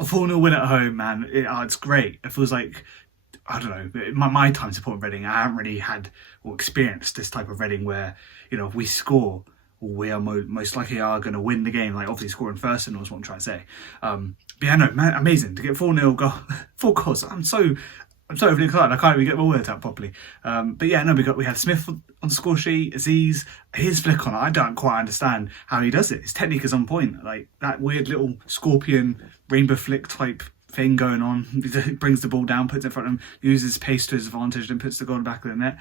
A 4-0 win at home, man, it's great. It feels like, I don't know, my time supporting Reading, I haven't really had or experienced this type of Reading where, if we score, we are most likely are going to win the game. Like, obviously scoring first and is what I'm trying to say. But yeah, no, man, amazing to get 4-0 goal, 4 goals. I'm so overly excited. I can't even get my words out properly. But yeah, no, we had Smith on the score sheet, Aziz, his flick on it. I don't quite understand how he does it. His technique is on point. Like that weird little scorpion rainbow flick type thing going on. He brings the ball down, puts it in front of him, uses pace to his advantage, and puts the goal in the back of the net.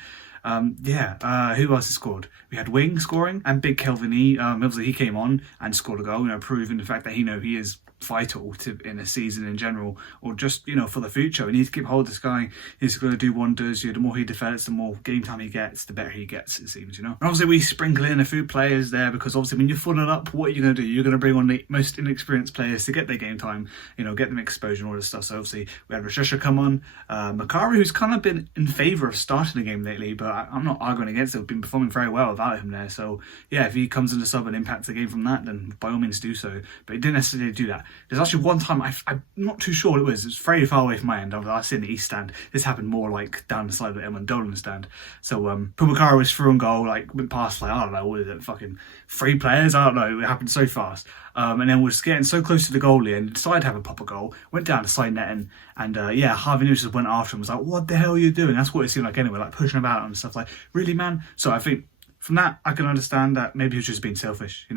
Who else has scored? We had Wing scoring and Big Kelvin E. Obviously he came on and scored a goal, proving the fact that he is vital in a season in general, or just for the future. We need to keep hold of this guy. He's going to do wonders. The more he develops, the more game time he gets, the better he gets, it seems. And obviously we sprinkle in a few players there because obviously when you're falling up, what are you going to do? You're going to bring on the most inexperienced players to get their game time, get them exposure and all this stuff. So obviously we had Rashusha come on, Makari, who's kind of been in favour of starting the game lately, but I'm not arguing against it. We've been performing very well without him there. So yeah, if he comes into sub and impacts the game from that, then by all means do so. But he didn't necessarily do that. There's actually one time, I'm not too sure what it was. It's very far away from my end. I was in the east stand. This happened more like down the side of the Edmund Dolan stand. So Pumakara was through on goal, like went past I don't know, what is it, fucking 3 players? I don't know. It happened so fast. And then was getting so close to the goalie and decided to have a proper goal. Went down the side net and Harvey News just went after him. Was like, what the hell are you doing? That's what it seemed like anyway, like pushing about and stuff. Like, really, man? So I think from that I can understand that maybe he was just being selfish,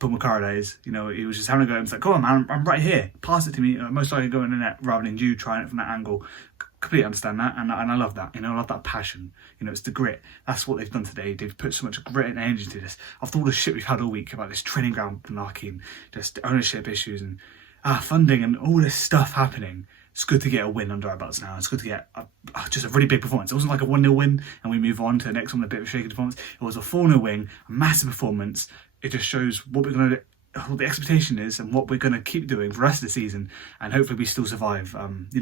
Paul McCarr is, he was just having a go. He was like, come on, man, I'm right here. Pass it to me. Most likely going in the net rather than you trying it from that angle. Completely understand that. And I love that. I love that passion. It's the grit. That's what they've done today. They've put so much grit and energy to this. After all the shit we've had all week about this training ground monarchy and just ownership issues and funding and all this stuff happening, it's good to get a win under our belts now. It's good to get just a really big performance. It wasn't like a 1-0 win and we move on to the next one, a bit of a shaky performance. It was a 4-0 win, a massive performance. It just shows what we're going to do, what the expectation is and what we're going to keep doing for the rest of the season, and hopefully we still survive,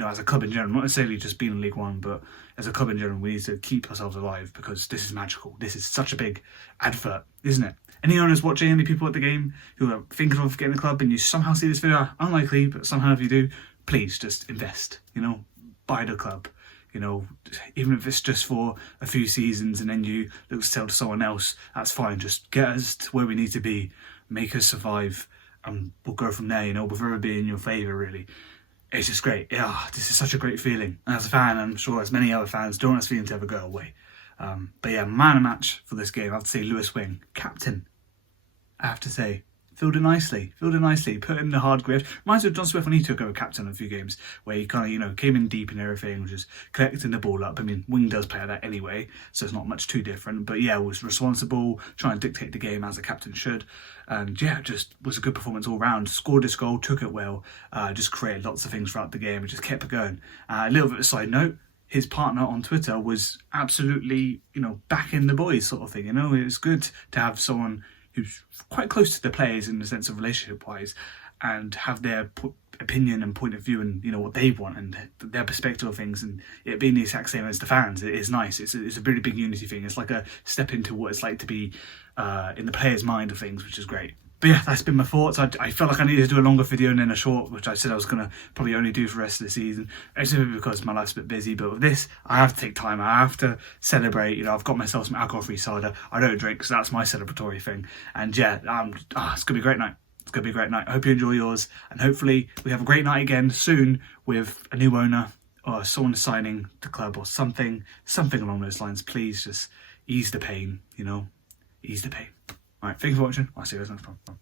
as a club in general, not necessarily just being in League One, but as a club in general, we need to keep ourselves alive because this is magical. This is such a big advert, isn't it? Any owners watching, any people at the game who are thinking of getting a club and you somehow see this video, unlikely, but somehow if you do, please just invest, buy the club. Even if it's just for a few seasons and then you look to sell to someone else, that's fine. Just get us to where we need to be, make us survive, and we'll go from there, with everyone being in your favour, really. It's just great. Yeah, this is such a great feeling. And as a fan, I'm sure as many other fans, don't want this feeling to ever go away. But yeah, man of match for this game, I have to say Lewis Wing, captain, I have to say. Filled in nicely, put in the hard grift. Reminds me of John Swift when he took over captain a few games, where he kind of, came in deep and everything, just collecting the ball up. I mean, Wing does play that anyway, so it's not much too different. But yeah, was responsible, trying to dictate the game as a captain should. And yeah, just was a good performance all round. Scored this goal, took it well, just created lots of things throughout the game and just kept it going. A little bit of a side note, his partner on Twitter was absolutely, backing the boys sort of thing. It was good to have someone who's quite close to the players in the sense of relationship-wise and have their opinion and point of view and, what they want and their perspective of things, and it being the exact same as the fans. It is nice. It's a really big unity thing. It's like a step into what it's like to be in the player's mind of things, which is great. But yeah, that's been my thoughts. I felt like I needed to do a longer video and then a short, which I said I was going to probably only do for the rest of the season. It's simply because my life's a bit busy, but with this, I have to take time. I have to celebrate. I've got myself some alcohol-free cider. I don't drink, so that's my celebratory thing. And yeah, it's going to be a great night. It's going to be a great night. I hope you enjoy yours. And hopefully we have a great night again soon with a new owner or someone signing the club or something along those lines. Please just ease the pain, ease the pain. All right, thank you for watching. I'll see you guys next time.